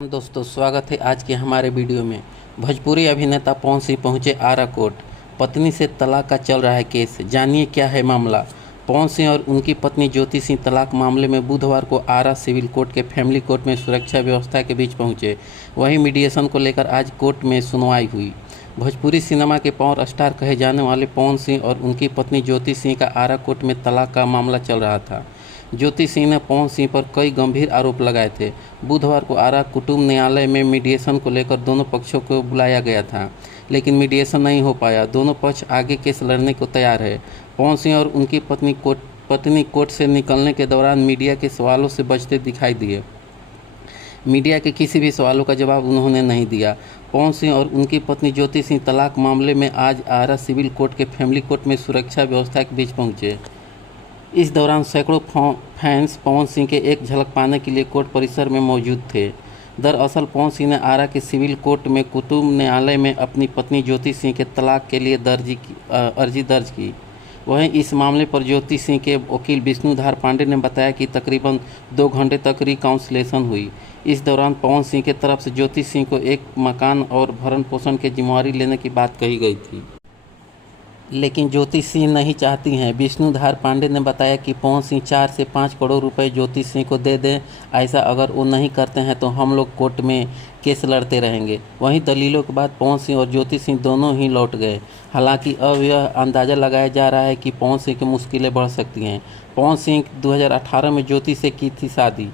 दोस्तों स्वागत है आज के हमारे वीडियो में। भोजपुरी अभिनेता पवन सिंह पहुंचे आरा कोर्ट। पत्नी से तलाक का चल रहा है केस, जानिए क्या है मामला। पवन सिंह और उनकी पत्नी ज्योति सिंह तलाक मामले में बुधवार को आरा सिविल कोर्ट के फैमिली कोर्ट में सुरक्षा व्यवस्था के बीच पहुंचे। वहीं मीडिएशन को लेकर आज कोर्ट में सुनवाई हुई। भोजपुरी सिनेमा के पावर स्टार कहे जाने वाले पवन सिंह और उनकी पत्नी ज्योति सिंह का आरा कोर्ट में तलाक का मामला चल रहा था। ज्योति सिंह ने पवन सिंह पर कई गंभीर आरोप लगाए थे। बुधवार को आरा कुटुंब न्यायालय में मीडिएशन को लेकर दोनों पक्षों को बुलाया गया था, लेकिन मीडिएशन नहीं हो पाया। दोनों पक्ष आगे केस लड़ने को तैयार है। पवन सिंह और उनकी पत्नी कोर्ट से निकलने के दौरान मीडिया के सवालों से बचते दिखाई दिए। मीडिया के किसी भी सवालों का जवाब उन्होंने नहीं दिया। पवन सिंह और उनकी पत्नी ज्योति सिंह तलाक मामले में आज आरा सिविल कोर्ट के फैमिली कोर्ट में सुरक्षा व्यवस्था के बीच पहुंचे। इस दौरान सैकड़ों फैंस पवन सिंह के एक झलक पाने के लिए कोर्ट परिसर में मौजूद थे। दरअसल पवन सिंह ने आरा के सिविल कोर्ट में कुटुंब न्यायालय में अपनी पत्नी ज्योति सिंह के तलाक के लिए अर्जी दर्ज की। वहीं इस मामले पर ज्योति सिंह के वकील विष्णुधार पांडे ने बताया कि तकरीबन 2 घंटे तक रिकाउंसलेशन हुई। इस दौरान पवन सिंह की तरफ से ज्योति सिंह को एक मकान और भरण पोषण की जिम्मेवारी लेने की बात कही गई थी, लेकिन ज्योति सिंह नहीं चाहती हैं। विष्णुधार पांडे ने बताया कि पवन सिंह 4 से 5 करोड़ रुपए ज्योति सिंह को दे दें। ऐसा अगर वो नहीं करते हैं तो हम लोग कोर्ट में केस लड़ते रहेंगे। वहीं दलीलों के बाद पवन सिंह और ज्योति सिंह दोनों ही लौट गए। हालांकि अब यह अंदाज़ा लगाया जा रहा है कि पवन सिंह की मुश्किलें बढ़ सकती हैं। पवन सिंह 2018 में ज्योति से की थी शादी।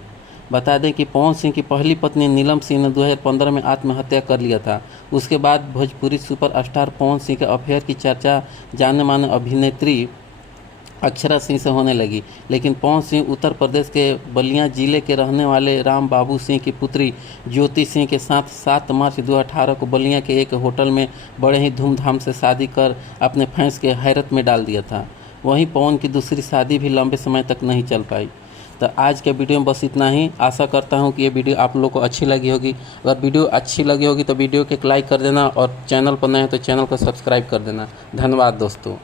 बता दें कि पवन सिंह की पहली पत्नी नीलम सिंह ने 2015 में आत्महत्या कर लिया था। उसके बाद भोजपुरी सुपरस्टार पवन सिंह के अफेयर की चर्चा जाने माने अभिनेत्री अक्षरा सिंह से होने लगी, लेकिन पवन सिंह उत्तर प्रदेश के बलिया जिले के रहने वाले राम बाबू सिंह की पुत्री ज्योति सिंह के साथ 7 मार्च 2018 को बलिया के एक होटल में बड़े ही धूमधाम से शादी कर अपने फैंस के हैरत में डाल दिया था। वहीं पवन की दूसरी शादी भी लंबे समय तक नहीं चल पाई। तो आज के वीडियो में बस इतना ही। आशा करता हूँ कि ये वीडियो आप लोगों को अच्छी लगी होगी। अगर वीडियो अच्छी लगी होगी तो वीडियो को एक लाइक कर देना और चैनल पर नए हैं तो चैनल को सब्सक्राइब कर देना। धन्यवाद दोस्तों।